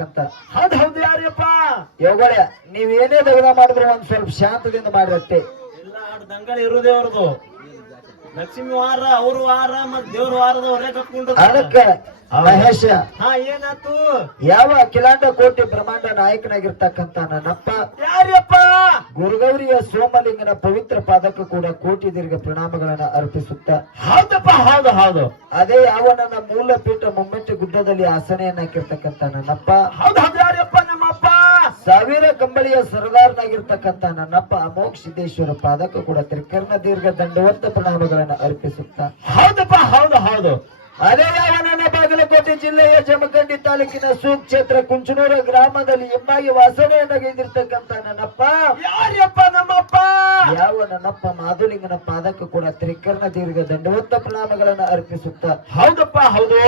ಅಂತ. ಹೌದ್ ಯಾರಿಯಪ್ಪ? ಯೋಗಳೆ ನೀವ್ ಏನೇ ದಗದ ಮಾಡಿದ್ರು ಒಂದ್ ಸ್ವಲ್ಪ ಶಾಂತದಿಂದ ಮಾಡಿರತ್ತೆ. ಎಲ್ಲ ದಂಗಲ್ ಇರುದೇ ಅವ್ರದ್ದು ಲಕ್ಷ್ಮಿ ವಾರ ಅವ್ರ ವಾರ ಮತ್ ದೇವ್ರ ವಾರದ ಹೊರೆ ಕಟ್ಕೊಂಡು ಅದಕ್ಕ ಮಹೇಶ ಹಾ ಏನಾತು ಯಾವ ಕಿಲಾಂಡ ಕೋಟಿ ಬ್ರಹ್ಮಾಂಡ ನಾಯಕನಾಗಿರ್ತಕ್ಕಂತ ನನ್ನಪ್ಪ ಯಾರ್ಯಪ್ಪ? ಗುರುಗೌರಿಯ ಸೋಮಲಿಂಗನ ಪವಿತ್ರ ಪಾದಕ್ಕೂ ಕೂಡ ಕೋಟಿ ದೀರ್ಘ ಪ್ರಣಾಮಗಳನ್ನ ಅರ್ಪಿಸುತ್ತ. ಹೌದಪ್ಪ ಹೌದು ಹೌದು. ಅದೇ ಯಾವ ನನ್ನ ಮೂಲ ಪೀಠ ಮುಮ್ಮೆಟ್ಟಿ ಗುಡ್ಡದಲ್ಲಿ ಆಸನೆಯನ್ನಾಕಿರ್ತಕ್ಕಂತ ನನ್ನಪ್ಪ. ಹೌದು ಹೌದು ಯಾರ್ಯಪ್ಪ ನಮ್ಮಪ್ಪ? ಸಾವಿರ ಕಂಬಳಿಯ ಸರದಾರನಾಗಿರ್ತಕ್ಕಂತ ನನ್ನಪ್ಪ ಅಮೋಘ ಸಿದ್ದೇಶ್ವರ ಪಾದಕ್ಕೂ ಕೂಡ ತ್ರಿಕರ್ಣ ದೀರ್ಘ ದಂಡವಂತ ಪ್ರಣಾಮಗಳನ್ನು ಅರ್ಪಿಸುತ್ತ. ಹೌದಪ್ಪ ಹೌದು ಹೌದು. ಅದೇ ಯಾವ ನನ್ನ ಬಾಗಲಕೋಟೆ ಜಿಲ್ಲೆಯ ಜಮಖಂಡಿ ತಾಲೂಕಿನ ಸುಕ್ಷೇತ್ರ ಕುಂಚನೂರ ಗ್ರಾಮದಲ್ಲಿ ಎಂಬಾಗಿ ವಾಸನೆಯನ್ನಾಗಿದ್ದಿರ್ತಕ್ಕಂತ ನನ್ನಪ್ಪ. ಯಾರ್ಯಪ್ಪ ನಮ್ಮಪ್ಪ? ಯಾವ ನನ್ನಪ್ಪ ಮಾಧುಲಿಂಗನ ಪಾದಕ್ಕೂ ಕೂಡ ತ್ರಿಕರ್ಣ ದೀರ್ಘ ದಂಡವಂತ ಪ್ರಣಾಮಗಳನ್ನು ಅರ್ಪಿಸುತ್ತ. ಹೌದಪ್ಪ ಹೌದು.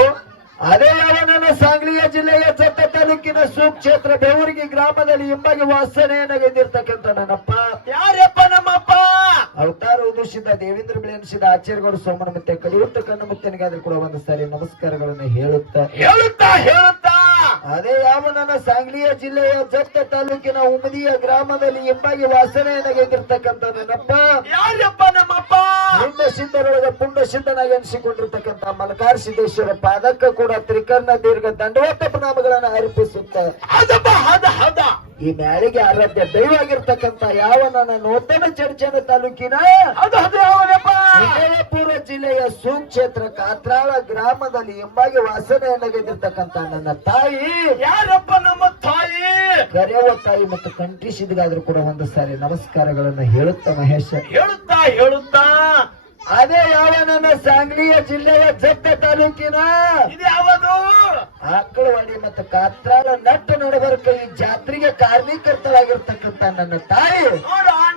ಅದೇ ಯಾವ ನನ್ನ ಸಾಂಗ್ಲಿಯ ಜಿಲ್ಲೆಯ ಚಟ್ಟ ತಾಲೂಕಿನ ಸುಕ್ಷೇತ್ರ ಬೆವರಿಗೆ ಗ್ರಾಮದಲ್ಲಿ ಎಂಬಾಗಿ ವಾಸನೆಯನ್ನಾಗಿದ್ದಿರ್ತಕ್ಕಂತ ನನ್ನಪ್ಪ. ಯಾರಪ್ಪ ನಮ್ಮಪ್ಪ? ಅವತಾರ ಉದಿಸಿದ ದೇವೇಂದ್ರ ಬೆಳೆ ಎನಿಸಿದ ಆಚಾರ್ಯಗೌಡ ಸೋಮನ ಮತ್ತೆ ಕಲಿಯುತ್ತ ಕಣ್ಣು ಮುತ್ತನಿಗಾದ್ರೂ ಕೂಡ ಒಂದು ಸಾರಿ ನಮಸ್ಕಾರಗಳನ್ನು ಹೇಳುತ್ತ. ಹೇಳುತ್ತಾ ಹೇಳುತ್ತಾ? ಅದೇ ಯಾವ ನನ್ನ ಸಾಂಗ್ಲಿಯ ಜಿಲ್ಲೆಯ ಜತ್ತ ತಾಲೂಕಿನ ಉಮದಿಯ ಗ್ರಾಮದಲ್ಲಿ ಎಂಬಾಗಿ ವಾಸನೆಯನ್ನಾಗಿದ್ದಿರ್ತಕ್ಕಂತ ನನ್ನಪ್ಪ. ಯಾರಪ್ಪ ನಮ್ಮಪ್ಪ? ಪುಣ್ಯ ಸಿದ್ಧರೊಳಗೆ ಪುಣ್ಯ ಸಿದ್ಧನಾಗಿ ಅನಿಸಿಕೊಂಡಿರ್ತಕ್ಕಂಥ ಮಲಕಾರ್ ಸಿದ್ದೇಶ್ವರ ಪಾದಕ್ಕ ಕೂಡ ತ್ರಿಕರ್ಣ ದೀರ್ಘ ದಂಡವತ್ತ ಪ್ರಣಾಮಗಳನ್ನ ಅರ್ಪಿಸುತ್ತ. ಹೌದಪ್ಪ ಹೌದ ಹೌದ. ಈ ಮ್ಯಾಲಿಗೆ ಆರಾಧ್ಯ ದೈವ ಆಗಿರ್ತಕ್ಕಂಥ ಯಾವ ನನ್ನ ನೂತನ ಚರ್ಚನ ತಾಲೂಕಿನ ವಿಜಯಪುರ ಜಿಲ್ಲೆಯ ಸುಕ್ಷೇತ್ರ ಕಾತ್ರಾಳ ಗ್ರಾಮದಲ್ಲಿ ಎಂಬಾಗಿ ವಾಸನೆಯನ್ನಾಗಿದ್ದಿರ್ತಕ್ಕಂಥ ನನ್ನ ತಾಯಿ. ಯಾರಪ್ಪ ನಮ್ಮ ತಾಯಿ? ಕರೆಯುವ ತಾಯಿ ಮತ್ತು ಕಂಠಿಸಿದಾದ್ರೂ ಕೂಡ ಒಂದು ಸಾರಿ ನಮಸ್ಕಾರಗಳನ್ನ ಹೇಳುತ್ತ ಮಹೇಶ. ಹೇಳುತ್ತಾ ಹೇಳುತ್ತಾ. ಅದೇ ಯಾವ ನನ್ನ ಸಾಂಗ್ಲಿಯ ಜಿಲ್ಲೆಯ ಜಟ್ಟ ತಾಲೂಕಿನ ಆಕಳವಾಡಿ ಮತ್ತು ಕಾತ್ರಾಳ ನಟ್ಟು ನಡಬರ್ಕ ಈ ಜಾತ್ರೆಗೆ ಕಾರಣೀಕರ್ತರಾಗಿರ್ತಕ್ಕಂಥ ನನ್ನ ತಾಯಿ.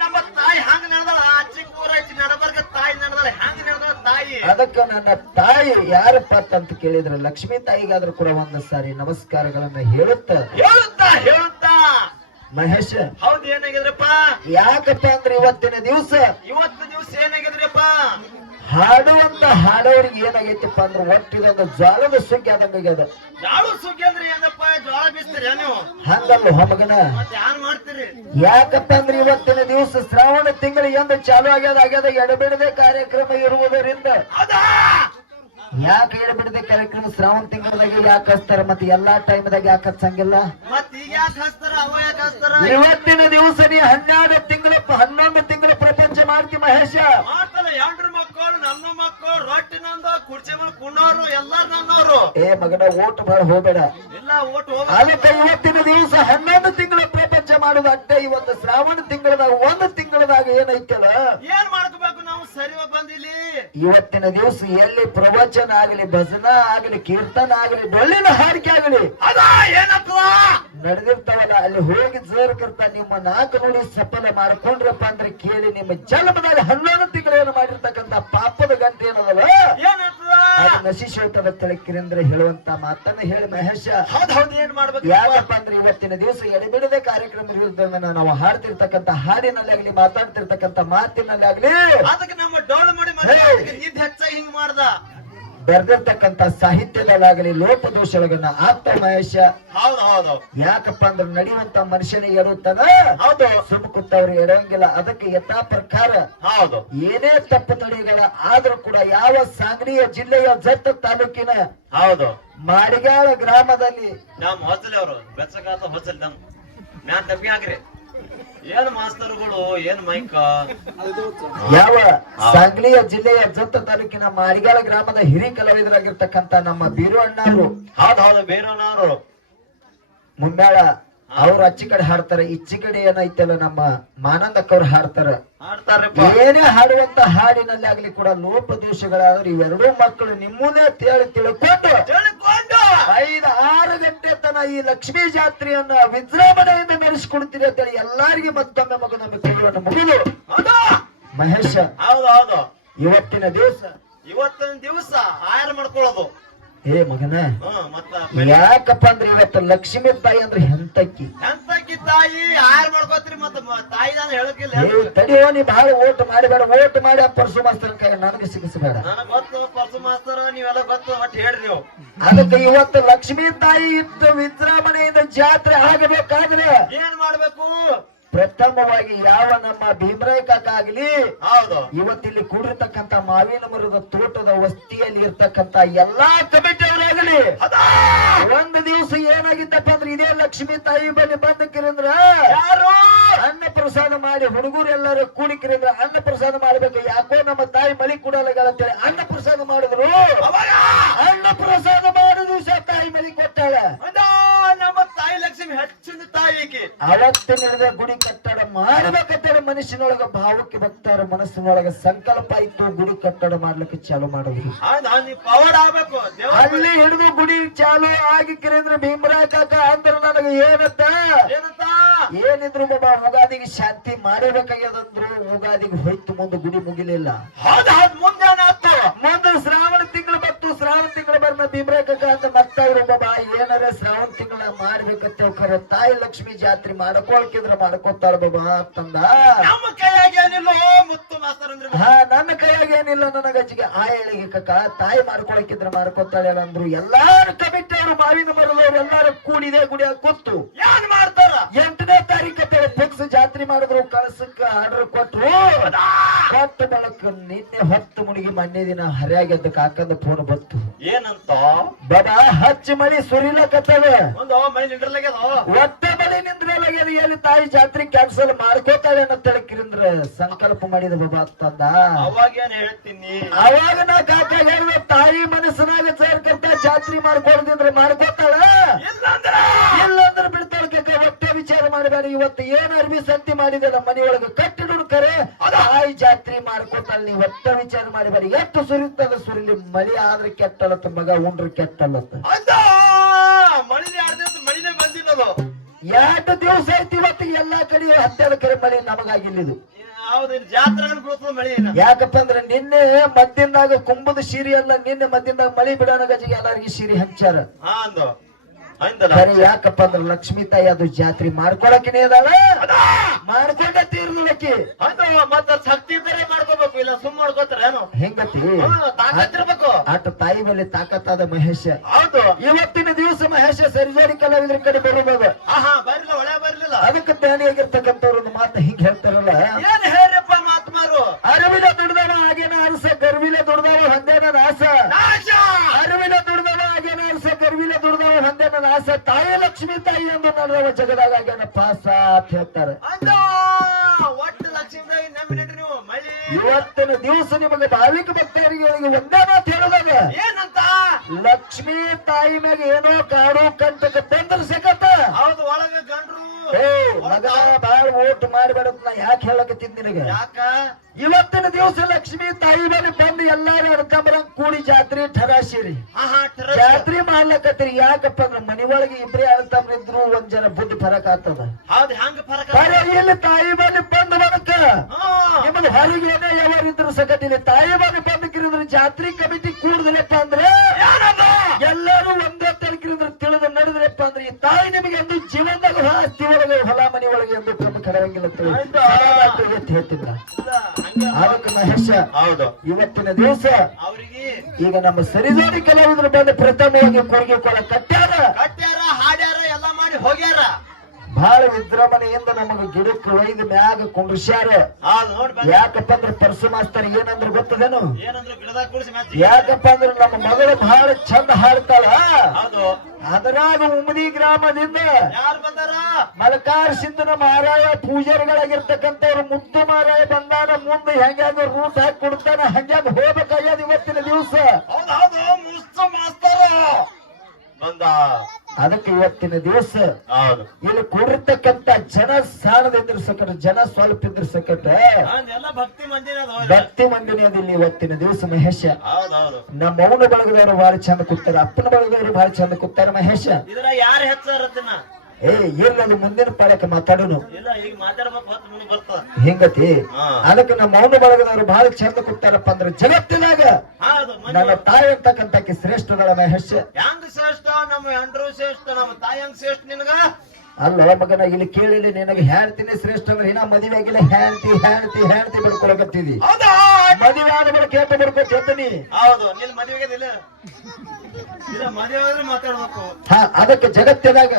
ನಮ್ಮ ತಾಯಿ ಹಂಗ ನಡೆದಲ್ಲ ಹಚ್ಚಿ ನಡಬರ್ಗ ತಾಯಿ ನಡೆದಲ್ಲ ಹಂಗ ನಡೆದಳ ತಾಯಿ? ಅದಕ್ಕ ನನ್ನ ತಾಯಿ ಯಾರಪ್ಪ ಅಂತ ಕೇಳಿದ್ರೆ ಲಕ್ಷ್ಮೀ ತಾಯಿಗಾದ್ರೂ ಕೂಡ ಒಂದು ಸಾರಿ ನಮಸ್ಕಾರಗಳನ್ನ ಹೇಳುತ್ತ. ಹೇಳುತ್ತಾ ಹೇಳುತ್ತಾ? ಮಹೇಶ ಹೌದು ಏನಾಗಿದ್ರಪ್ಪ? ಯಾಕಪ್ಪ ಅಂದ್ರೆ ಇವತ್ತಿನ ದಿವಸ? ಇವತ್ತಿನ ದಿವಸ ಏನಾಗಿದ್ರಪ್ಪ ಹಾಡುವಂತ ಹಾಡೋರಿಗೆ ಏನಾಗೈತಪ್ಪ ಅಂದ್ರೆ ಒಟ್ಟಿದೊಂದು ಜ್ವಾಲದ ಸುಗ್ಗಿ ಆದಂಗಾಗ್ಯದ ಜಾಳು ಸುಗ್ಗಿ ಅಂದ್ರೆ ಏನಪ್ಪ? ಜೋಳ ಬೀಸ್ತೀರಿ ನೀವು? ಹಂಗಲ್ಲ ಹೊಮಗನ ಮಾಡ್ತೀರಿ? ಯಾಕಪ್ಪ ಅಂದ್ರೆ ಇವತ್ತಿನ ದಿವಸ ಶ್ರಾವಣ ತಿಂಗಳು ಎಂದು ಚಾಲು ಆಗ್ಯದ ಆಗ್ಯದ ಎಡಬಿಡದೆ ಕಾರ್ಯಕ್ರಮ ಇರುವುದರಿಂದ. ಯಾಕೆ ಎಡಬಿಡದೆ ಕಾರ್ಯಕ್ರಮ ಶ್ರಾವಣ ತಿಂಗಳದಾಗ ಯಾಕೆ ಹಚ್ತಾರ ಮತ್ತೆ ಎಲ್ಲಾ ಟೈಮ್ದಾಗ ಯಾಕೆ ಹಚ್ಚಂಗಿಲ್ಲ? ಇವತ್ತಿನ ದಿವಸ ನೀ ಹನ್ನೆರಡು ತಿಂಗಳ ಹನ್ನೊಂದು ತಿಂಗಳ ಪ್ರಪಂಚ ಮಾಡ್ತಿ ಮಹೇಶ. ಎಂಟ್ರ ಮಕ್ಕಳು ನನ್ನ ಮಕ್ಕಳು ರೊಟ್ಟಿ ನಂದ ಕುರ್ಚಿ ಮೇಲೆ ಕುಣ್ಣೋರು ಎಲ್ಲಾರು ನನ್ನವ್ರು ಏ ಮಗನ ಓಟ್ ಬಹಳ ಹೋಗ್ಬೇಡ. ಇಲ್ಲ ಓಟ್ ಹೋಗ ಇವತ್ತಿನ ದಿವಸ ಹನ್ನೊಂದು ತಿಂಗಳ ಪ್ರಪಂಚ ಈ ಒಂದು ಶ್ರಾವಣ ತಿಂಗಳದಾಗ ಒಂದು ತಿಂಗಳದಾಗ ಏನೈತಲ್ಲ? ಏನ್ ಮಾಡ್ಕೋಬೇಕು ನಾವು? ಸರಿ ಬಂದಿಲ್ಲಿ ಇವತ್ತಿನ ದಿವಸ ಎಲ್ಲಿ ಪ್ರವಚನ ಆಗಲಿ ಭಜನ ಆಗಲಿ ಕೀರ್ತನ ಆಗಲಿ ಡೊಳ್ಳಿನ ಹಾರಿಕೆ ಆಗಲಿ ಅದ ಏನಪ್ಪ? ನಡೆದಿರ್ತಾವಲ್ಲ ಅಲ್ಲಿ ಹೋಗಿ ಜೋರ್ಕರ್ತ ನಿಮ್ಮ ನಾಲ್ಕು ನೋಡಿ ಸಫಲ ಮಾಡ್ಕೊಂಡ್ರಪ್ಪ ಅಂದ್ರೆ ಕೇಳಿ ನಿಮ್ಮ ಜನ್ಮದಲ್ಲಿ ಹನ್ನೊಂದು ತಿಂಗಳೇನು ಮಾಡಿರ್ತಕ್ಕಂಥ ಪಾಪದ ಗಂಟೆ ಏನದಲ್ಲ? ಏನಪ್ಪ ಅದು ನಶಿಸಿ ತಲೆ ತಿಳಕಿರಿಂದ ಹೇಳುವಂತ ಮಾತನ್ನ ಹೇಳಿ ಮಹೇಶ. ಹೌದ್ ಹೌದ್ ಏನ್ ಮಾಡ್ಬೇಕು ಯಾವಪ್ಪ ಅಂದ್ರೆ ಇವತ್ತಿನ ದಿವಸ ಎಡೆಬಿಡದೆ ಕಾರ್ಯಕ್ರಮದ ವಿರುದ್ಧ ನಾವು ಹಾಡ್ತಿರ್ತಕ್ಕಂತ ಹಾಡಿನಲ್ಲಿ ಆಗ್ಲಿ ಮಾತಾಡ್ತಿರ್ತಕ್ಕಂತ ಮಾತಿನಲ್ಲಿ ಆಗ್ಲಿ. ಅದಕ್ಕೆ ನಮ್ಮ ಡೋಳು ಮಾಡಿ ಮಾಡಿ ಇದ್ ಹೆಚ್ಚಾಗಿ ಹಿಂಗ್ ಮಾಡ್ದ. ಬರ್ದಿರ್ತಕ್ಕಂಥ ಸಾಹಿತ್ಯದಲ್ಲಾಗಲಿ ಲೋಪದೋಷಗಳನ್ನ ಆತ್ಮ ಮಹೇಶ ಹೌದು ಹೌದು. ಯಾಕಪ್ಪ ಅಂದ್ರೆ ನಡೆಯುವಂತ ಮನುಷ್ಯನಿಗೆ ಇರುತ್ತದ ಹೌದು. ಸುಮ್ ಕೂತವ್ರು ಎಡಂಗಿಲ್ಲ ಅದಕ್ಕೆ ಯಥಾ ಪ್ರಕಾರ ಹೌದು. ಏನೇ ತಪ್ಪು ತಡೆಗಳ ಆದ್ರೂ ಕೂಡ ಯಾವ ಸಾಂಗ್ಲಿಯ ಜಿಲ್ಲೆಯ ಜತ್ತ ತಾಲೂಕಿನ ಹೌದು. ಮಾಡಿಗಾಳ ಗ್ರಾಮದಲ್ಲಿ ನಮ್ ಹೊಸಲಿ ಅವರು ಬೆಚ್ಚಗಾತ ಹೊಸಲಿ ನಮ್. ಮ್ಯಾನ್ ತಪ್ಪಿ ಹಾಕ್ರಿ ಏನ್ ಮಾಸ್ತರ್ಗಳು ಏನ್ ಮೈಕ್? ಯಾವ ಸಾಗ್ಲಿಯ ಜಿಲ್ಲೆಯ ಜತ್ತ ತಾಲೂಕಿನ ಮಾರಿಗಾಲ ಗ್ರಾಮದ ಹಿರಿ ಕಲಾವಿದರಾಗಿರ್ತಕ್ಕಂತ ನಮ್ಮ ಬೀರು ಅಣ್ಣವರು ಹೌದ್ ಹೌದು ಬೇರೆನವರು ಮುಂದಾಳ ಅವ್ರು ಅಚ್ಚಿ ಕಡೆ ಹಾಡ್ತಾರೆ ಇಚ್ಚಿ ಕಡೆ ಏನೈತಲ್ಲ ನಮ್ಮ ಮಾನಂದಕ್ಕ ಅವ್ರು ಹಾಡ್ತಾರ ಏನೇ ಹಾಡುವಂತ ಹಾಡಿನಲ್ಲಿ ಆಗ್ಲಿ ಕೂಡ ಲೋಪದೋಷಗಳಾದ್ರೆ ಇವೆರಡೂ ಮಕ್ಕಳು ನಿಮ್ಮನ್ನೇ ತೇಳಿ ತಿಳ್ಕೊಂಡು ತಿಳ್ಕೊಂಡು. ಐದು ಆರು ಗಂಟೆ ತನ ಈ ಲಕ್ಷ್ಮೀ ಜಾತ್ರೆಯನ್ನ ವಿಜೃಂಭಣೆಯಿಂದ ನಡೆಸಿಕೊಡ್ತೀರಿ ಅಂತೇಳಿ ಎಲ್ಲಾರಿಗೆ ಮತ್ತೊಮ್ಮೆ ಮಗು ನಮ್ಮ ಕೈಯನ್ನು ಮುಗಿದು. ಮಹೇಶ್ ಮಹೇಶ ಹೌದು ಹೌದು. ಇವತ್ತಿನ ದಿವಸ ಇವತ್ತಿನ ದಿವಸ ಹಾಯರ್ ಮಾಡ್ಕೊಳ್ಳೋದು. ಏ ಮಗನ ಯಾಕಪ್ಪ ಅಂದ್ರೆ ಇವತ್ತ ಲಕ್ಷ್ಮಿ ತಾಯಿ ಅಂದ್ರೆ ಹೆಂತಕ್ಕಿ? ಹೆಂತಕ್ಕಿ ತಾಯಿ ಯಾರು ಮಾಡ್ಕೋತ್ರಿ ಮತ್ತ ತಾಯಿ ನಾನು ಹೇಳಕ್ಕಿಲ್ಲ ತಡಿಯೋ ನೀ ಬಹಳ ಓಟ್ ಮಾಡಿಬೇಡ ಓಟ್ ಮಾಡಿ ಆ ಪರಸು ಮಾಸ್ತರ್ ಕೈ ನನಗೆ ಸಿಗಿಸಬೇಡ ನನಗ್ ಗೊತ್ತು ಪರ್ಸು ಮಾಸ್ತರ ನೀವೆಲ್ಲ ಗೊತ್ತು ಒಟ್ಟು ಹೇಳ್ರಿ ನೀವು. ಅದಕ್ಕೆ ಇವತ್ತು ಲಕ್ಷ್ಮೀ ತಾಯಿ ಇತ್ತು ವಿಜೃಂಭಣೆಯಿಂದ ಜಾತ್ರೆ ಆಗಬೇಕಾದ್ರೆ ಏನ್ ಮಾಡ್ಬೇಕು? ಪ್ರಥಮವಾಗಿ ಯಾವ ನಮ್ಮ ಭೀಮರಾಯ ಕಾಕ ಆಗಲಿ ಹೌದು. ಇವತ್ತಿಲ್ಲಿ ಕೂಡಿರ್ತಕ್ಕಂತ ಮಾವಿನ ಮರದ ತೋಟದ ವಸ್ತಿಯಲ್ಲಿ ಇರ್ತಕ್ಕಂತ ಎಲ್ಲಾ ಕಮಿಟಿ ಅವರಾಗಲಿ ಒಂದು ದಿವಸ ಏನಾಗಿತ್ತಪ್ಪ ಅಂದ್ರೆ ಇದೇ ಲಕ್ಷ್ಮಿ ತಾಯಿ ಬಳಿ ಬಂದಕ್ಕಿರಂದ್ರ ಯಾರು? ಅನ್ನ ಪ್ರಸಾದ ಮಾಡಿ ಹುಡುಗರೆಲ್ಲರೂ ಕೂಡಿಕಿರಂದ್ರ ಅನ್ನ ಪ್ರಸಾದ ಮಾಡಬೇಕು. ಯಾಕೋ ನಮ್ಮ ತಾಯಿ ಮಳಿ ಅಂತೇಳಿ ಅನ್ನ ಪ್ರಸಾದ ಮಾಡಿದ್ರು. ಅನ್ನ ಪ್ರಸಾದ ಮಾಡಿದ ದಿವಸ ತಾಯಿ ಮಳಿ ಕೊಟ್ಟಾಳ. ಅದಾ, ನಮ್ಮ ತಾಯಿ ಲಕ್ಷ್ಮಿ ಹೆಚ್ಚಿನ ತಾಯಿಗೆ ಅವತ್ತು ನಡೆದ ಗುಡಿ ಕಟ್ಟಡ ಮಾಡ್ಬೇಕಂತೇಳಿ ಮನುಷ್ಯನೊಳಗ ಭಾವಕ್ಕೆ ಭಕ್ತರ ಮನಸ್ಸಿನೊಳಗ ಸಂಕಲ್ಪ ಇತ್ತು ಗುಡಿ ಕಟ್ಟಡ ಮಾಡ್ಲಿಕ್ಕೆ ಚಾಲು ಮಾಡಿದ್ರು. ಅಲ್ಲಿ ಹಿಡಿದು ಗುಡಿ ಚಾಲು ಆಗಿಕ್ಕಿರಂದ್ರ ಭೀಮರಾಯ ಕಾಕ ಅಂದ್ರ ನನಗೆ ಏನತ್ತ? ಏನಂತ ಏನಿದ್ರು ಬಾಬಾ ಉಗಾದಿಗೆ ಶಾಂತಿ ಮಾಡಬೇಕಾಗ್ಯದಂದ್ರು ಉಗಾದಿಗೆ ಹೋಯ್ತು ಮುಂದೆ ಗುಡಿ ಮುಗಿಲಿಲ್ಲ. ಮುಂದೆ ಶ್ರಾವಣ ತಿಂಗಳು ಬತ್ತು ಶ್ರಾವಣ ತಿಂಗಳು ಬರ್ನ ಭೀಮರಾಯ ಕಾಕ ಅಂತ ಬರ್ತಾ ಇದ್ರು ಬಾ ಏನಾರ ಶ್ರಾವಣ ತಿಂಗಳ ಮಾಡ್ಬೇಕಂತ ಕರ ತಾಯಿ ಲಕ್ಷ್ಮಿ ಜಾತ್ರೆ ಮಾಡ್ಕೊಳ್ಕಿದ್ರ ಮಾಡ್ಕೊತಾಳ ಬಾಬಾ ಅಂತಂದ. ನಮ್ಮ ಕೈಯಾಗ ಏನಿಲ್ಲ ಮುತ್ತು ಮಾಸ್ತರ್ ಅಂದ್ರೆ. ಹಾ ನನ್ನ ಕೈಯಾಗ ಏನಿಲ್ಲ ನನ್ನ ಗಜ್ಜಿಗೆ ಆ ಹೇಳಿಗೆ ಕಕ್ಕ ತಾಯಿ ಮಾಡ್ಕೊಳಕಿದ್ರ ಮಾಡ್ಕೊತಾಳೆ ಅಂದ್ರು. ಎಲ್ಲಾರು ಕಮಿಟಿ ಅವರು ಮಾವಿನ ಮರದವ್ರು ಎಲ್ಲಾರು ಕೂಡಿದೆ ಗುಡಿಯಾಗ ಕೂತು. ಏನ್ ಮಾಡ್ತಾರ? ಎಂಟನೇ ತಾರೀಕು ಫಿಕ್ಸ್ ಜಾತ್ರೆ ಮಾಡಿದ್ರು ಕಳಸಕ್ಕ ಆರ್ಡರ್ ಕೊಟ್ರು. ಕೊಟ್ಟ ಬಳಕ ನಿನ್ನೆ ಹೊತ್ತು ಮುಳುಗಿ ಮೊನ್ನೆ ದಿನ ಹರಿಯಾಗೆದ್ದ ಕಾಕಂದ ಫೋನ್ ಬಂತು. ಏನಂತ? ಬಾಬಾ ಹಚ್ಚ ಮಳಿ ಸುರಿಲಕತ್ತದ ಒಂದು ಮಳಿ ನಿಂದ್ರಲಾಗ್ಯದ ಒಟ್ಟ ಮಳಿ ನಿಂದ್ರಲಾಗ್ಯದ ಎಲ್ಲಿ ತಾಯಿ ಜಾತ್ರೆ ಕ್ಯಾನ್ಸಲ್ ಮಾಡ್ಕೋತಾಳೆ ಅಂತ ತಿಳಕಿರಿಂದ್ರ ಸಂಕಲ್ಪ ಮಾಡಿದ ಬಾಬಾ ತಂದ. ಅವಾಗ ಏನ್ ಹೇಳ್ತೀನಿ? ಅವಾಗ ನಾ ಕಾಕ ಹೇಳಿದ ತಾಯಿ ಮನಸ್ಸಿನಾಗ ಸೇರ್ಕಂತ ಜಾತ್ರೆ ಮಾಡ್ಕೊಳ್ದಿದ್ರೆ ಮಾಡ್ಕೋತಾಳ. ಇಲ್ಲಂದ್ರ ಇಲ್ಲಂದ್ರ ಬಿಡ್ತಾಳ ಕಾಕ ವಿಚಾರ ಮಾಡಬೇಡ. ಇವತ್ತು ಏನ್ ಅರ್ಬಿ ಸಂತಿ ಮಾಡಿದೆ ನಮ್ಮ ಮನೆಯೊಳಗ? ಕಟ್ಟಿಡು ಕರೆ. ತಾಯಿ ಜಾತ್ರೆ ಮಾಡ್ಕೊತ ನೀ. ಒಟ್ಟ ವಿಚಾರ ಮಾಡಬೇಡ. ಎಷ್ಟು ಸುರಿತದ ಸುರಿಲಿ. ಮಳಿ ಆದ್ರೆ ಕೆಟ್ಟಲತ್ತ ಮಗ ಉಂಡ್ರ ಕೆಟ್ಟಲತ್ತ ಎರಡು ದಿವಸ ಐತಿ ಇವತ್ತು ಎಲ್ಲಾ ಕಡೆ ಹತ್ತೆರಡು ಕಡೆ ಮಳಿ ನಮಗಾಗಿಲ್ಲಿದು. ಯಾಕಪ್ಪ ಅಂದ್ರೆ ನಿನ್ನೆ ಮದ್ದಿನಾಗ ಕುಂಭದ ಸೀರೆ ಅಲ್ಲ ನಿನ್ನೆ ಮದ್ದಿನಾಗ ಮಳಿ ಬಿಡೋಣ ಗಜಿಗೆ ಎಲ್ಲಾರ್ಗಿ ಸೀರೆ ಹಂಚಾರ ಖರೆ ಯಾಕಪ್ಪ ಅಂದ್ರೆ ಲಕ್ಷ್ಮೀ ತಾಯಿ ಅದು ಜಾತ್ರೆ ಮಾಡ್ಕೊಳಕಿನೇ ಅದಲ್ಲ ಮಾಡ್ಕೊಂಡ ಅಂದು ಮತ್ತ ಶಕ್ತಿ ಇದ್ದರೆ ಮಾಡ್ಕೋಬೇಕು ಇಲ್ಲ ಸುಮ್ ಮಾಡ್ಕೋತಾರ ಏನು? ಹೆಂಗತಿ? ತಾಕತ್ತಿರ್ಬೇಕು ಆಟ ತಾಯಿ ಮೇಲೆ ತಾಕತ್ತಾದ ಮಹೇಶ. ಹೌದು. ಇವತ್ತಿನ ದಿವಸ ಮಹೇಶ ಸರಿಜೋಡಿ ಕಲಾವಿದ್ರ ಕಡೆ ಬರಬಹುದು ಆಹಾ ಬರ್ಲಿಲ್ಲ ಒಳ ಬರ್ಲಿಲ್ಲ. ಅದಕ್ಕೆ ಜ್ಞಾನಿಯಾಗಿರ್ತಕ್ಕಂಥವ್ರು ಒಂದು ಮಾತು ಹಿಂಗ್ ಹೇಳ್ತಾರಲ್ಲ. ಏನ್ ಹೇಳ್ರಪ್ಪ ಮಾತ್ಮಾರು? ಅರಿವಿನ ದುಡ್ದವ ಹಾಗೇನ ಅರಸ ಗರ್ವಿಲ ದುಡ್ದವ ಹಂದೇನ ನಾಶ ನಾಶ ಅರಿವಿನ ದುಡ್ದವ ಆಗೇನ ಅರಸ ಗರ್ವಿಲ ಹೊಂದೇನ ತಾಯಿ ಲಕ್ಷ್ಮಿ ತಾಯಿ ಎಂದು ನಡೆದವ ಜಗದಾಗ ಪಾಸ ಅಂತ ಹೇಳ್ತಾರೆ. ಅಂದ ಒಟ್ಟು ಲಕ್ಷ್ಮೀದಾಗಿ ನಂಬಿನಿಡ್ರಿ ನೀವು ಮಳಿ. ಇವತ್ತಿನ ದಿವಸ ನಿಮಗೆ ಭಾವಿಕ ಭಕ್ತರಿಗೆ ಒಂದೇ ಮಾತು ಹೇಳೋದಾಗ ಏನಂತ? ಲಕ್ಷ್ಮೀ ತಾಯಿ ಮೇಲೆ ಏನೋ ಕಾಡು ಕಂಟಕ ತಂದ್ರ ಸಿಗತ್ತ ಹೌದು ಒಳಗ ಗಂಡ್ರು ಏ ಮಗ ಬಾಳ ಓಟ್ ಮಾಡ್ಬೇಡ ನಾ ಯಾಕೆ ಹೇಳಕತ್ತಿದ್ ನಿನಗೆ? ಯಾಕ? ಇವತ್ತಿನ ದಿವಸ ಲಕ್ಷ್ಮಿ ತಾಯಿ ಬಳಿ ಬಂದು ಎಲ್ಲಾರು ಅಡ್ಕಂಬರಂಗ್ ಕೂಡಿ ಜಾತ್ರೆ ಠರಾಶಿರಿ. ಜಾತ್ರೆ ಮಾಡ್ಲಕತ್ರಿ ಯಾಕಪ್ಪ ಅಂದ್ರೆ ಮನಿ ಒಳಗೆ ಇಬ್ರೇ ಅಣ್ತಂಬ್ರ ಇದ್ರು ಒಂದ್ ಜನ ಬುದ್ಧಿ ಫರಕ್ ಆಗ್ತದ. ಹೌದು ಹೆಂಗ ಫರಕ ಬರೀ ಇಲ್ಲಿ ತಾಯಿ ಬಳಿ ಬಂದು ಬದಕ ಹಾ. ನಿಮ್ಮದು ಹೊರಗೆ ಏನೇ ಯಾವಾಗ ಇದ್ರು ಸಗಟಿಲಿ ತಾಯಿ ಬಳಿ ಬಂದಕ್ಕಿರಿದ್ರೆ ಜಾತ್ರೆ ಕಮಿಟಿ ಕೂಡುದಿಲ್ಲಪ್ಪ ಅಂದ್ರೆ? ಎಲ್ಲರೂ ಒಂದೇ ತಿಳಿದು ನಡೆದ್ರಪ್ಪ ಅಂದ್ರೆ ಈ ತಾಯಿ ನಿಮಗೆ ಎಂದು ಜೀವನದಾಗ ಆಸ್ತಿ ಒಳಗೆ ಹೊಲ ಮನೆ ಒಳಗೆ ಎಂದು ಪ್ರಮುಖ ಅದಕ್ಕೆ ಮಹೇಶ ಹೌದು? ಇವತ್ತಿನ ದಿವಸ ಅವರಿಗೆ ಈಗ ನಮ್ಮ ಸರಿದೋಡಿ ಕಲಾವಿದರು ಬಂದು ಪ್ರಥಮವಾಗಿ ಕೊಡುಗೆ ಕೊಡ ಕಟ್ಟ್ಯಾರ ಕಟ್ಟ್ಯಾರ ಹಾಡ್ಯಾರ ಎಲ್ಲ ಮಾಡಿ ಹೋಗ್ಯಾರ. ಬಹಳ ವಿಜೃಂಭಣೆಯಿಂದ ನಮಗ ಗಿಡಕ್ಕೆ ಒಯ್ದು ಮ್ಯಾಗ ಕುಂಡ್ರಸ್ಯಾರ. ಯಾಕಪ್ಪ ಅಂದ್ರೆ ಪರಸು ಮಾಸ್ತರ್ ಏನಂದ್ರ ಗೊತ್ತದೇನು? ಯಾಕಪ್ಪ ಅಂದ್ರೆ ನಮ್ಮ ಮಗಳು ಬಹಳ ಚಂದ ಹಾಡ್ತಾಳ. ಅದರಾಗ ಉಮದಿ ಗ್ರಾಮದಿಂದ ಯಾರು ಬಂದಾರ? ಮಲಕಾರ್ ಸಿಂಧನ ಮಹಾರಾಯ ಪೂಜಾರಿಗಳಾಗಿರ್ತಕ್ಕಂಥವ್ರು ಮುದ್ದು ಮಹಾರಾಯ ಬಂದಾನ ಮುಂದೆ ಹೆಂಗ್ಯಾಗ ರೂಟ್ ಹಾಕಿ ಕೊಡ್ತಾನ ಹಂಗ್ಯಾಗ ಹೋಗ್ಬೇಕಾಗ್ಯದ ಇವತ್ತಿನ ದಿವಸ. ಬಂದ. ಅದಕ್ಕೆ ಇವತ್ತಿನ ದಿವಸ ಇಲ್ಲಿ ಕೂಡಿರ್ತಕ್ಕಂತ ಜನ ಸಾಣದಿದ್ರ ಸಕಟ ಜನ ಸ್ವಲ್ಪ ಇದ್ರ ಸಕಟ ಭಕ್ತಿ ಮಂದಿನಿ ಅದಿಲ್ಲ ಇವತ್ತಿನ ದಿವಸ ಮಹೇಶ. ನಮ್ಮ ಮೌನ ಬಳಗದವರು ಬಹಳ ಚಂದ ಕೂತಾರ ಅಪ್ಪನ ಬಳಗದವರು ಬಹಳ ಚಂದ ಕೂತಾರ ಮಹೇಶ. ಯಾರು ಹೆಚ್ಚರತ್ತಿನ ಏ ಮುಂದಿನ ಪಾಡಕ್ಕೆ ಮಾತಾಡೋನು. ಹಿಂಗತಿ. ಅದಕ್ಕೆ ನಮ್ಮ ಮೌನ ಬಳಗದವರು ಬಹಳ ಚಂದ ಕೊಡ್ತಾರಪ್ಪ ಅಂದ್ರೆ ಜಗತ್ತಿನಾಗ ನನ್ನ ತಾಯಿ ಅಂತಕ್ಕಂಥ ಶ್ರೇಷ್ಠಗಳ ಮಹೇಶ ಹೆಂಗ್ ಶ್ರೇಷ್ಠ? ನಮ್ಮ ಹೆಂಡ್ರು ಶ್ರೇಷ್ಠ ನಮ್ಮ ತಾಯಿ ಹೆಂಗ್ ಶ್ರೇಷ್ಠ ನಿನಗ? ಅಲ್ಲ ಮಗನ ಇಲ್ಲಿ ಕೇಳಿಲಿ ನಿನಗೆ ಹೇಳ್ತೀನಿ ಶ್ರೇಷ್ಠ ಅಂದ್ರೆ ಇನ್ನ ಮದುವೆ ಆಗಿಲ್ಲ ಹೇಳ್ತಿ ಹೇಳ್ತಿ ಹೇಳ್ತಿ ಬಿಡ್ಕೊಳಕತ್ತಿದಿ. ಹೌದಾ? ಮದುವೆ ಆದ ಬಳಿಕ ಕೇಳ್ತ ಬಿಡ್ಕೊತೀನಿ ಹೌದು ನಿನ್ ಮದುವೆಗೆ ಇಲ್ಲ ಇಲ್ಲ ಮದುವೆ ಆದ್ರೆ ಮಾತಾಡ್ಬೇಕು. ಹಾ ಅದಕ್ಕೆ ಜಗತ್ತಿನಾಗ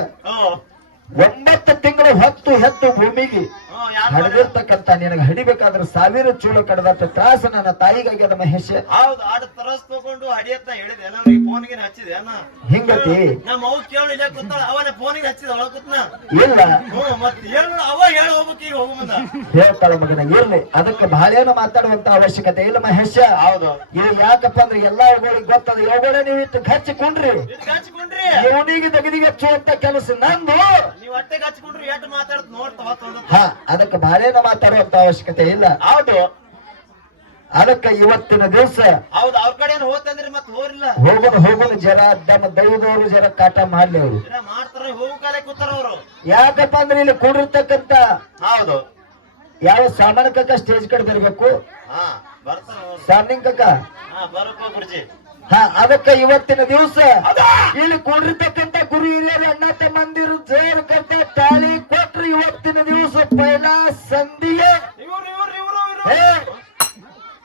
ಒಂಬತ್ತು ತಿಂಗಳು ಹತ್ತು ಹೆತ್ತು ಭೂಮಿಗೆ ಹಡಿದಿರ್ತಕ್ಕಂತ ನಿನಗೆ ಹಡಿಬೇಕಾದ್ರೆ ಸಾವಿರ ಚೂಳು ಕಡದ ತ್ರಾಸ ನನ್ನ ತಾಯಿಗಾಗಿ ಅದ ಮಹೇಶ್. ಹೌದು ಆಡ ತರಸ್ ತಗೊಂಡು ಹಡಿಯತ್ತ ಹೇಳಿದೆ. ಈ ಫೋನ್ಗೆ ಹಚ್ಚಿದೆ ಅಣ್ಣ. ಹಿಂಗತಿ? ನಮ್ಮ ಅವ್ ಕೇಳಿ ಇಲ್ಲ ಕೂತಾಳ. ಅವನ ಫೋನಿಗೆ ಹಚ್ಚಿದ ಅವಳ ಕೂತ್ನ. ಇಲ್ಲ. ಹ್ಮ್ ಮತ್ ಹೇಳು ಅವ ಹೇಳಿ ಹೋಗ್ಬೇಕು ಈಗ ಹೋಗು ಮುಂದ. ಹೇಳ್ತಾಳ ಮಗನ ಇರ್ಲಿ. ಅದಕ್ಕೆ ಬಹಳೇನು ಮಾತಾಡುವಂತ ಅವಶ್ಯಕತೆ ಇಲ್ಲ ಮಹೇಶ. ಹೌದು. ಇದು ಯಾಕಪ್ಪ ಅಂದ್ರೆ ಎಲ್ಲಾ ಅವುಗಳಿಗೆ ಗೊತ್ತದ ಯಾವಗಳೇ ನೀವು ಇಟ್ಟು ಹಚ್ಚಿಕೊಂಡ್ರಿ ಹಚ್ಚಿಕೊಂಡ್ರಿ ಇವನಿಗೆ ತೆಗೆದಿಗೆ ಹಚ್ಚುವಂತ ಕೆಲಸ ನಂದು. ನೀವು ಹೊಟ್ಟೆಗೆ ಹಚ್ಕೊಂಡ್ರಿ ಎಷ್ಟು ಮಾತಾಡ್ತ ನೋಡ್ತಾ ಹಾ ಅದಕ್ಕೆ ಬಹಳೇನು ಮಾತಾಡುವಂತ ಅವಶ್ಯಕತೆ ಇಲ್ಲ. ಹೌದು. ಅದಕ್ಕೆ ಇವತ್ತಿನ ದಿವಸ ಹೌದು ಅವ್ರ ಕಡೆ ಹೋತಂದ್ರೆ ಮತ್ತೆ ಹೋರಿಲ್ಲ. ಹೋಗೋದು ಹೋಗೋದು ಜರ ದಮ್ಮ ದೈವದವರು ಜರ ಕಾಟ ಮಾಡ್ಲಿ ಅವರು ಮಾಡ್ತಾರ ಹೋಗು ಕಾಲೇ ಕೂತಾರ ಅವ್ರು. ಯಾಕಪ್ಪ ಅಂದ್ರೆ ಇಲ್ಲಿ ಕೂಡಿರ್ತಕ್ಕಂತ ಹೌದು. ಯಾವ ಸಾಮಾನ್ಯ ಕಕ್ಕ ಸ್ಟೇಜ್ ಕಡೆ ಬರ್ಬೇಕು? ಹಾ ಬರ್ತಾರ ಸಾಮ್ನಿಂಗ್ ಕಕ್ಕ ಹಾ ಬರಪ್ಪ ಗುರುಜಿ. ಅದಕ್ಕೆ ಇವತ್ತಿನ ದಿವಸ ಇಲ್ಲಿ ಕೂಡಿರ್ತಕ್ಕಂತ ಗುರು ಹಿರಿಯರು ಅಣ್ಣ ತಮ್ಮಂದಿರು ಸೇರ್ಕಂತ ತಾಳಿ ಕೊಟ್ರು ಇವತ್ತಿನ ದಿವಸ ಪೈಲ ಸಂಧಿಯ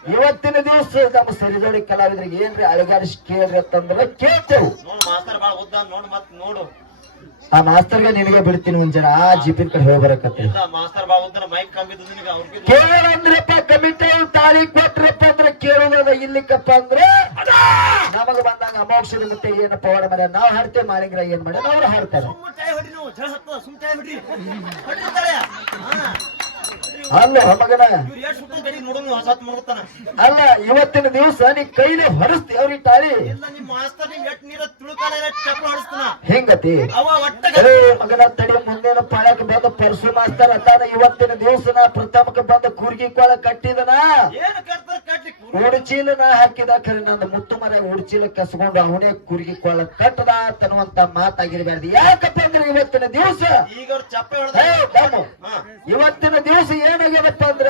ಇವತ್ತಿನ ದಿವಸ ನಮ್ಮ ಸರಿದೋಡಿ ಕಲಾವಿದರಿಗೆ ಏನ್ರಿ ಅಳಗಾಡಿಸಿ ಕೇಳ್ರಿ ಅಂತಂದ್ರೆ ಕೇಳ್ತೇವೆ. ನೋಡು ಆ ಮಾಸ್ತರ್ಗ ನಿನಗೆ ಬಿಡ್ತೀನಿ ಮುಂಜಾನೆ ಜನ ಆ ಜೀಪಿನ ಕಡೆ ಹೋಗಿ ಬರಕತ್ತೆ ಕೇಳಂದ್ರಪ್ಪ ಕಮಿಟಿ ತಾಳಿ ಕೊಟ್ರಪ್ಪ ಕೇಳೋದ ಇಲ್ಲಿಕ್ಕಪ್ಪ ಅಂದ್ರೆ ನಮಗ ಬಂದಾಗ ಅಮೋಕ್ಷದ ಮತ್ತೆ ಏನಪ್ಪ ಪವಾಡ ಮರ ನಾವ್ ಹಾಡ್ತೇವೆ ಮಾಲಿಂಗ್ರ ಏನ್ ಮಾಡಿ ಅವ್ರು ಹಾಡ್ತಾರೆ. ಅಲ್ಲ ಮಗನ. ಅಲ್ಲ ಇವತ್ತಿನ ದಿವಸ ನೀ ಕೈಲಿ ಹೊರಸ್ತಿ ಅವ್ರಿಗೆ ತಾಳಿ ಹೆಂಗತಿ? ಮಗನ ತಡಿ ಮುಂದಿನ ಪಾಳಕ್ ಬಂದ ಪರಸು ಮಾಸ್ತಾರ ಅತ್ತಾನ ಇವತ್ತಿನ ದಿವಸ ನಾ ಪ್ರಥಮಕ್ಕೆ ಬಂದ ಕುರ್ಗಿ ಕೊಳ ಕಟ್ಟಿದನ. ಕುರು ಉಡ್ಚೀಲ ನಾ ಹಾಕಿದ ಖರೆ ನಂದು ಮುತ್ತು ಮರ ಉಡ್ಚೀಲ ಕಸ್ಕೊಂಡು ಅವನೇ ಕುರ್ಗಿ ಕೊಳ ಕಟ್ಟದ ತನ್ನುವಂತ ಮಾತಾಗಿರ್ಬಾರ್ದು ಯಾಕಪ್ಪ ಅಂದ್ರೆ ಇವತ್ತಿನ ದಿವಸ? ಇವತ್ತಿನ ದಿವಸ ಏನಾಗ್ಯದಪ್ಪ ಅಂದ್ರ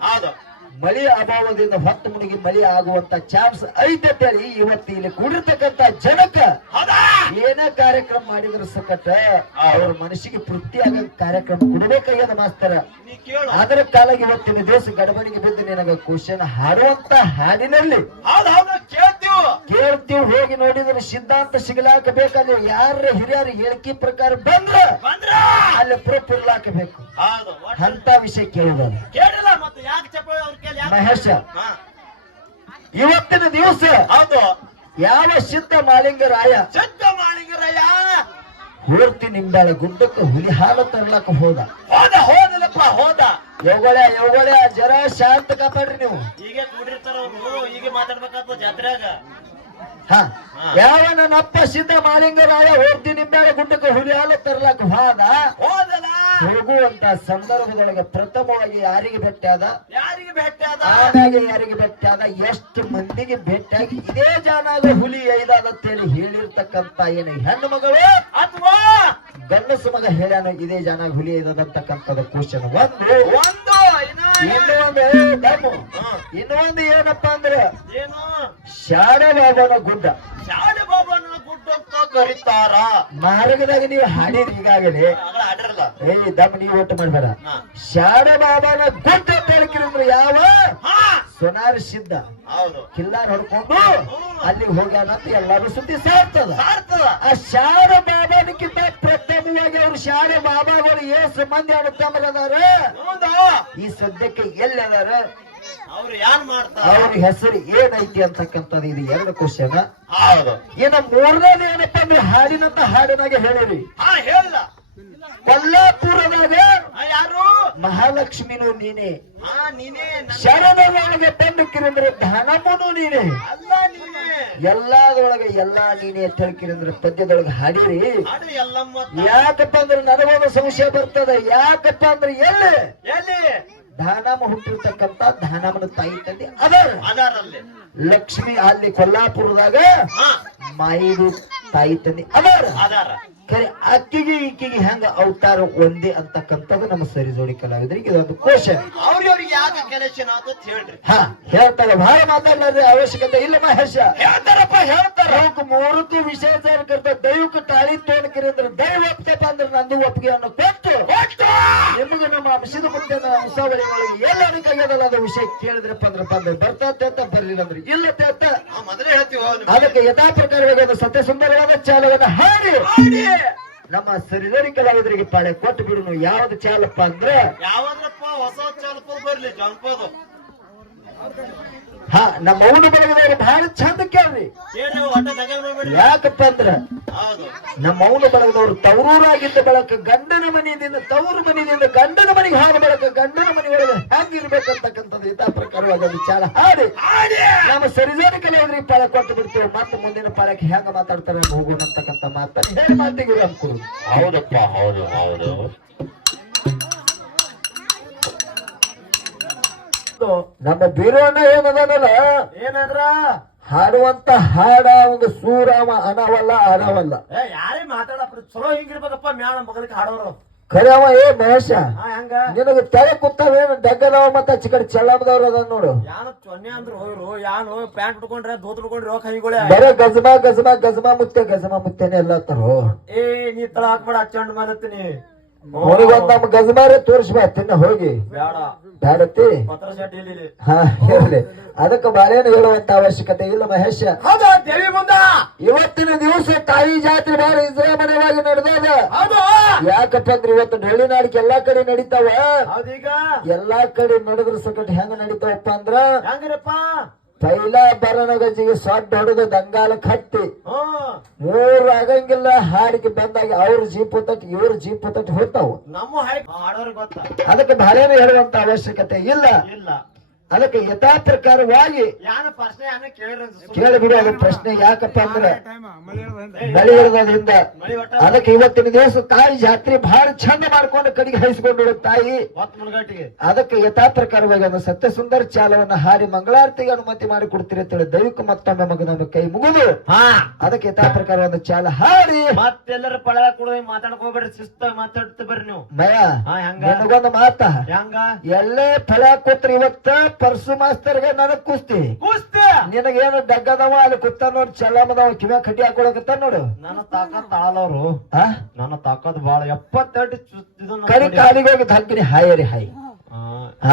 ಹೌದು. ಮಳಿ ಅಭಾವದಿಂದ ಹೊತ್ತು ಮುಳುಗಿ ಮಳೆ ಆಗುವಂತ ಚಾನ್ಸ್ ಐತೆ ಅಂತೇಳಿ ಇವತ್ತು ಇಲ್ಲಿ ಕೂಡಿರ್ತಕ್ಕಂತ ಜನಕ್ಕ ಏನೇ ಕಾರ್ಯಕ್ರಮ ಮಾಡಿದ್ರು ಸಕಟ ಅವ್ರ ಮನಸ್ಸಿಗೆ ಆಗ ಕಾರ್ಯಕ್ರಮ ಕೊಡಬೇಕಾಗ್ಯದ ಮಾಸ್ತರ. ಅದರ ಕಾಲಾಗಿ ಇವತ್ತಿನ ದಿವಸ ಗಡಬಡಿಗೆ ಬಿದ್ದು ನಿನಗ ಕ್ವಶನ್ ಹಾಡುವಂತ ಹಾಡಿನಲ್ಲಿ ಕೇಳ್ತೀವಿ. ಹೋಗಿ ನೋಡಿದ್ರೆ ಸಿದ್ಧಾಂತ ಸಿಗಲಾಕ ಬೇಕಾದ್ರೆ ಯಾರ ಹಿರಿಯರ ಹೇಳಿಕೆ ಪ್ರಕಾರ ಬಂದ್ರ ಅಲ್ಲಿ ಪ್ರೂಫ್ ಇರ್ಲಾಕಬೇಕು. ಅಂತ ವಿಷಯ ಕೇಳುದ ಕೇಳಿಲ್ಲ ಮತ್ತೆ ಯಾಕೆ ಚಪ್ಪ ಮಹೇಶ ಇವತ್ತಿನ ದಿವಸ ಅದು ಯಾವ ಸಿದ್ಧ ಮಾಲಿಂಗರಾಯ ಸಿದ್ಧ ಮಾಲಿಂಗರಾಯ? ಹೂರ್ತಿ ನಿಂಬಾಳ ಗುಡ್ಡಕ್ಕೆ ಹುಲಿ ಹಾಲು ತರ್ಲಕ್ಕ ಹೋದ? ಹೋದ ಹೋದಲಪ್ಪ ಹೋದ. ಯೋಗಳೆ ಯೋಗಳೆ ಜರ ಶಾಂತ ಕಾಪಾಡ್ರಿ ನೀವು. ಹೀಗೆ ಕೂಡಿರ್ತಾರ ಅವ್ರು ಹೀಗೆ ಮಾತಾಡ್ಬೇಕಾಗ್ತದ ಜಾತ್ರೆಯಾಗ? ಹಾ. ಯಾವ ಸಿದ್ಧ ಮಾಲಿಂಗರಾಯ ಹೋಗ್ತೀನಿ ನಿಂಬಾಳ ಗುಡ್ಡಕ್ಕೆ ಹುಲಿ ಹಾಲು ತರ್ಲಾಕ ಹೋದ? ಹೋದಲ್ಲ ಹೋಗುವಂತ ಸಂದರ್ಭದೊಳಗೆ ಪ್ರಥಮವಾಗಿ ಯಾರಿಗೆ ಬೆಟ್ಟಾದ ಯಾರಿಗೆ ಬೆಟ್ಟಾದ ಆದ? ಆಮ್ಯಾಗೆ ಯಾರಿಗೆ ಭೇಟಿ ಆದ? ಎಷ್ಟು ಮಂದಿಗೆ ಭೇಟಿಯಾಗಿ ಇದೇ ಜಾನಾಗ ಹುಲಿ ಐದಾದ ಅಂತೇಳಿ ಹೇಳಿರ್ತಕ್ಕಂತ ಏನು ಹೆಣ್ಣು ಮಗಳು? ಅಥವಾ ಗಂಡಸು ಮಗ ಹೇಳ್ಯಾನ ಇದೇ ಜಾನಾಗ ಹುಲಿ ಐದಾದಂತಕ್ಕಂಥದ್ದು ಕ್ವಶನ್ ಒಂದು. ಒಂದು. ಇನ್ನ ಇನ್ನು ಒಂದು ದಮ್ಮು ಇನ್ನು ಒಂದು ಏನಪ್ಪಾ ಅಂದ್ರೆ ಏನು? ಶಾಡಬಾಬನ ಗುಡ್ಡ. ಶಾಡಿ ಬಾಬನ ಗುಡ್ಡ ಅಂತ ಕರೀತಾರ. ಮಾರ್ಗದಾಗ ನೀವು ಹಾಡಿರಿ ಈಗಾಗಲೇ. ಏಯ್ ಏ ದಮ್ ನೀವು ಒಟ್ಟು ಮಾಡ್ಬೇಡ. ಹಾ. ಶಾಡಬಾಬನ ಗುಡ್ಡ ಅಂತ ಹೇಳ್ಕಿರಂದ್ರೆ ಯಾವ? ಹಾ. ಸೊನಾರ್ ಸಿದ್ಧ. ಕಿಲ್ಲಾರ್ ಹೊಡ್ಕೊಂಡು ಅಲ್ಲಿಗೆ ಹೋಗ್ಯಾನಂತ ಎಲ್ಲಾರು ಸುದ್ದಿ ಸಾರ್ತದ. ಆ ಶಾರ ಬಾಬಾನಕ್ಕಿಂತ ಪ್ರಥಮವಾಗಿ ಅವ್ರು ಶಾರ ಬಾಬಾಗಳು ಏಸು ಮಂದಿ ಈ ಈ ಸದ್ಯಕ್ಕೆ ಎಲ್ಲಿ ಅದಾರ ಅವ್ರು ಹೆಸರು ಏನೈತಿ ಅಂತಕ್ಕಂಥದ್ದು ಇದು ಎರಡು ಕ್ವಶನ್ ಹೌದು. ಇನ್ನು ಮೂರನೇದು ಏನಪ್ಪಾ ಅಂದ್ರೆ ಹಾಡಿನಂತ ಹಾಡಿನಾಗೆ ಹೇಳಿರಿ. ಕೊಲ್ಲಾಪುರದಾಗ ಯಾರು? ಮಹಾಲಕ್ಷ್ಮಿನೂ ನೀನೆ. ಶರಣದೊಳಗೆ ತಂದು ಕಿರಂದ್ರೆ ಧನಮನು ನೀನೆ. ಎಲ್ಲಾದ್ರೊಳಗೆ ಎಲ್ಲಾ ನೀನೆ ಅಂತ ಹೇಳ್ಕಿರಂದ್ರೆ ಪದ್ಯದೊಳಗೆ ಹಾಡಿರಿ. ಯಾಕಪ್ಪ ಅಂದ್ರೆ ನನಗೊಂದು ಸಂಶಯ ಬರ್ತದ. ಯಾಕಪ್ಪ ಅಂದ್ರೆ ಎಲ್ಲಿ? ಎಲ್ಲಿ? ಧಾನಮ ಹುಟ್ಟಿರ್ತಕ್ಕಂತ ಧಾನಮನ ತಾಯಿ ತಂದೆ ಅದಾರ. ಅದಾರಲ್ಲಿ. ಲಕ್ಷ್ಮಿ ಅಲ್ಲಿ ಕೊಲ್ಲಾಪುರದಾಗ ಮಾಯಿದು ತಾಯಿ ತಂದೆ ಅದಾರ. ಅದಾರ. ಖರೆ ಅಕ್ಕಿಗೆ ಈಕಿಗೆ ಹೆಂಗ ಅವತಾರ ಒಂದೇ ಅಂತಕ್ಕಂಥದ್ದು ನಮ್ಮ ಸರಿ ಜೋಡಿ ಕಲಾವಿದರಿಗೆ ಇದೊಂದು ಕೋಶ. ಅವ್ರವ್ರಿಗೆ ಯಾಕೆ ಕನೆಕ್ಷನ್ ಆತ ಹೇಳ್ರಿ. ಹಾ ಹೇಳ್ತಾರೆ ಬಹಳ ಮಾತಾಡಲಾರ್ದೆ ಅವಶ್ಯಕತೆ ಇಲ್ಲ ಮಹೇಶ. ಹೇಳ್ತಾರಪ್ಪ ಹೇಳ್ತಾರ. ಅವಕ್ಕ ಮೂರಕ್ಕೂ ವಿಶೇಷ ಸೇರ್ಕರ್ತ ದೈವಕ್ಕೆ ತಾಳಿ ತೋಣಕಿರಿ ಅಂದ್ರೆ ದೈವ ಒಪ್ತಪ್ಪ ಅಂದ್ರೆ ನಂದು ಒಪ್ಪಿಗೆಯನ್ನು ಕೊಟ್ಟು ನಿಮಗೆ ನಮ್ಮ ಅಂಶದ ಮುಂದೆ ಅಂಶಾವಳಿ ಒಳಗೆ ಎಲ್ಲ ಅಣಕಾಗ್ಯದಲ್ಲ ಅದು ವಿಷಯ ಕೇಳಿದ್ರಪ್ಪ ಅಂದ್ರೆ ಬಂದ್ರೆ ಬರ್ತಾತೆ ಅಂತ ಬರ್ಲಿಲ್ಲ ಅಂದ್ರೆ ಇಲ್ಲ ಅಂತ. ಅದಕ್ಕೆ ಯಥಾ ಪ್ರಕಾರವಾಗಿ ಸತ್ಯ ಸುಂದರವಾದ ಚಾಲವನ್ನು ಹಾಡಿ. ನಮ್ಮ ಸರಿದರಿ ಕಲಾವಿದರಿಗೆ ಪಾಳೆ ಕೊಟ್ಟು ಬಿಡುನು. ಯಾವ್ದು ಚಾಲಪ್ಪ ಅಂದ್ರೆ ಯಾವಂದ್ರಪ್ಪ ಹೊಸ ಚಾಲಪ್ಪ ಬರ್ಲಿ ಜಾನಪದ ಹಾ ನಮ್ಮ ಅವನು ಬಳಗದವರು ಬಹಳ ಚಂದ ಕೇಳ್ರಿ. ಯಾಕಪ್ಪ ಅಂದ್ರ ನಮ್ಮ ಅವನು ಬಳಗದವರು ತವರೂರಾಗಿದ್ದ ಬಳಕ ಗಂಡನ ಮನೆಯಿಂದ ತವರು ಮನೆಯಿಂದ ಗಂಡನ ಮನೆಗೆ ಹಾಡು ಬಳಕ ಗಂಡನ ಮನೆಯೊಳಗೆ ಹೆಂಗಿರ್ಬೇಕಂತಕ್ಕಂಥದ್ದು ಇದಾ ಪ್ರಕಾರವಾದ ವಿಚಾರ. ಹಾಡಿ. ನಮ್ಮ ಸರಿಜಾರಿ ಕಲಾವಿದರಿಗೆ ಪಾಳ ಕೊಟ್ಟು ಬಿಡ್ತೇವೆ. ಮತ್ತೆ ಮುಂದಿನ ಪಾಲಕ್ಕೆ ಹೆಂಗ ಮಾತಾಡ್ತಾರೆ ಹೋಗೋಣ ಅಂತಕ್ಕಂಥ ಮಾತನ್ನ ಹೇಳಿ ಮಾತಿಗೆ ಹೌದಪ್ಪ ಹೌದು ಹೌದು. ನಮ್ಮ ಬೀರಣ್ಣ ಏನದನಲ್ಲ? ಏನಾದ್ರ? ಹಾಡುವಂತ ಹಾಡ ಒಂದು ಸೂರಾಮ ಅನವಲ್ಲ ಅನವಲ್ಲ. ಏ ಯಾರೇ ಮಾತಾಡಪ್ಪ ಚಲೋ ಹಿಂಗಿರ್ಬೇಕಪ್ಪ ಮ್ಯಾಲ ಮಗನಿಗೆ ಹಾಡೋರು. ಕರೆಯವ ಏ ಮಹೇಶ ಹಾ ಹೆಂಗ? ನಿನಗೆ ತಲೆ ಕುತ್ತವೇನು ಡಗ್ಗದವ ಮತ್ತೆ ಚಿಕಡಿ ಚಳ್ಳಬದವ್ರು ಅದ ನೋಡು. ಯಾನು ಚೊನ್ನೆ ಅಂದ್ರು ಹೋಯ್ರು ಯಾನು ಪ್ಯಾಂಟ್ ಉಟ್ಕೊಂಡ್ರೆ ದೋತ್ ಉಟ್ಕೊಂಡ್ರೆ ಕೈಗಳೇ ಬರೇ ಗಜಮಾ ಗಜಮಾ ಗಜಮಾ ಮುತ್ತೆ ಗಜಮಾ ಮುತ್ತೇನೆ ಎಲ್ಲ ತರೋ ಏ ನೀ ತಳ ಹಾಕ್ಬೇಡ ಚಂಡ್ ಮಾಡತ್ತೀನಿ ಅವನಿಗೊಂದ್ ನಮ್ ಗಜಮಾರೇ ತೋರಿಸ್ಬಾ ತಿನ್ನ ಹೋಗಿ. ಬೇಡ. ಬ್ಯಾಡತಿ ಪತ್ರ ಶೆಟ್ ಇಲ್ಲಿ ಹಾ ಇರ್ಲಿ. ಅದಕ್ಕೆ ಬಾಳೆಹಣ್ಣು ಹೇಳುವಂತ ಅವಶ್ಯಕತೆ ಇಲ್ಲ ಮಹೇಶ. ಇವತ್ತಿನ ದಿವಸ ತಾಯಿ ಜಾತ್ರೆ ಬಾರಿ ವಿಜೃಂಭಣೆಯಾಗಿ ನಡೆದದ. ಯಾಕಪ್ಪ ಅಂದ್ರೆ ಇವತ್ತು ನಳ್ಳಿನಾಡಿಗೆ ಎಲ್ಲಾ ಕಡೆ ನಡೀತಾವ. ಎಲ್ಲಾ ಕಡೆ ನಡೆದ್ರ ಸಕಟ್ ಹೆಂಗ ನಡೀತಾವಪ್ಪ ಅಂದ್ರ ಹೆಂಗಿರಪ್ಪ ಪೈಲ ಬರಣ ಗಜಿಗೆ ಸೊಡ್ಡ ಹೊಡೆದು ದಂಗಾಲ ಕಟ್ಟಿ. ಮೂರ್ ಆಗಂಗಿಲ್ಲ ಹಾಡಿಗೆ ಬಂದಾಗ ಅವ್ರ ಜೀಪ್ ತಟ್ಟು ಇವ್ರ ಜೀಪ್ ತಟ್ಟು ಹೋಗ್ತಾವ. ನಮ್ಮ ಅದಕ್ಕೆ ಬಾರೇನು ಹೇಳುವಂತ ಅವಶ್ಯಕತೆ ಇಲ್ಲ. ಇಲ್ಲ. ಅದಕ್ಕೆ ಯಥಾ ಪ್ರಕಾರವಾಗಿ ಕೇಳಿಬಿಡು ಅದು ಪ್ರಶ್ನೆ ಯಾಕಪ್ಪ ಅಂದ್ರೆ ಮಳೆ ಇರೋದ್ರಿಂದ. ಅದಕ್ಕೆ ಇವತ್ತಿನ ದಿವಸ ತಾಯಿ ಜಾತ್ರೆ ಬಹಳ ಚಂದ ಮಾಡ್ಕೊಂಡು ಕಡೆಗೆ ಹರಿಸಿಕೊಂಡು ತಾಯಿ. ಅದಕ್ಕೆ ಯಥಾ ಪ್ರಕಾರವಾಗಿ ಒಂದು ಸತ್ಯ ಸುಂದರ ಚಾಲವನ್ನ ಹಾರಿ ಮಂಗಳಾರತಿಗೆ ಅನುಮತಿ ಮಾಡಿ ಕೊಡ್ತೀರಿ ಅಂತೇಳಿ ದೈವಕ್ಕೆ ಮತ್ತೊಮ್ಮೆ ಮಗನನ್ನು ಕೈ ಮುಗಿದು ಹಾ. ಅದಕ್ಕೆ ಯಥಾ ಪ್ರಕಾರ ಒಂದು ಚಾಲ ಹಾರಿ ಮತ್ತೆಲ್ಲರ ಪಳ ಕೂಡ ಮಾತಾಡ್ಕೋಬೇಡ್ರಿ ಶಿಸ್ತ ಮಾತಾಡ್ತಾ ಬರ್ರಿ ನೀವು. ಮಯ ಹಾ ಹೆಂಗ? ನಿನಗೊಂದು ಮಾತ. ಹೆಂಗ? ಎಲ್ಲೇ ಫಲ ಕೊತ್ರಿ ಇವತ್ತ ಪರ್ಸು ಮಾಸ್ತರ್ಗೆ ನನಗ್ ಕುಸ್ತಿ. ಕುಸ್ತಿ? ನಿನಗೇನು ಡಗ್ಗದವ ಅಲ್ಲಿ ಕುತ್ತ ನೋಡ್ ಚಲಮದವ ಕಿವ್ಯಾ ಕಡ್ಡಿ ಹಾಕೊಳಕತ್ತ ನೋಡು. ನನ್ನ ತಾಕತ್ ಆಳವರು ಆ? ನನ್ನ ತಾಕತ್ ಬಾಳ. ಎಪ್ಪತ್ತೆರಡು ಕರಿ. ಕಾಲಿಗೆ ಹೋಗಿ ಹಾಕಿನಿ ಹಾಯರಿ ಹಾಯ್.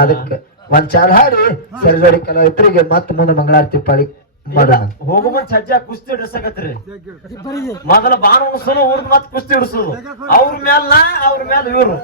ಅದಕ್ಕೆ ಒಂದ್ ಚಾಲ ಹಾಡಿ ಸರಿ ಕಲೈತ್ರಿಗೆ ಮತ್ತ ಮುಂದೆ ಮಂಗಳಾರತಿ ಪಾಳಿ ಮಾಡೋಣ. ಹೋಗೋ ಮುಂಚೆ ಸಜ್ಜ ಕುಸ್ತಿ ಹಿಡಿಸಕತ್ರಿ. ಮೊದಲ ಬಾಣ ಉಣಿಸೋನು ಊರ್ದ ಮತ್ ಕುಸ್ತಿ ಹಿಡಿಸೋದು. ಅವ್ರ ಮ್ಯಾಲ ನಾ, ಅವ್ರ ಮ್ಯಾಲ ಇವ್ರು.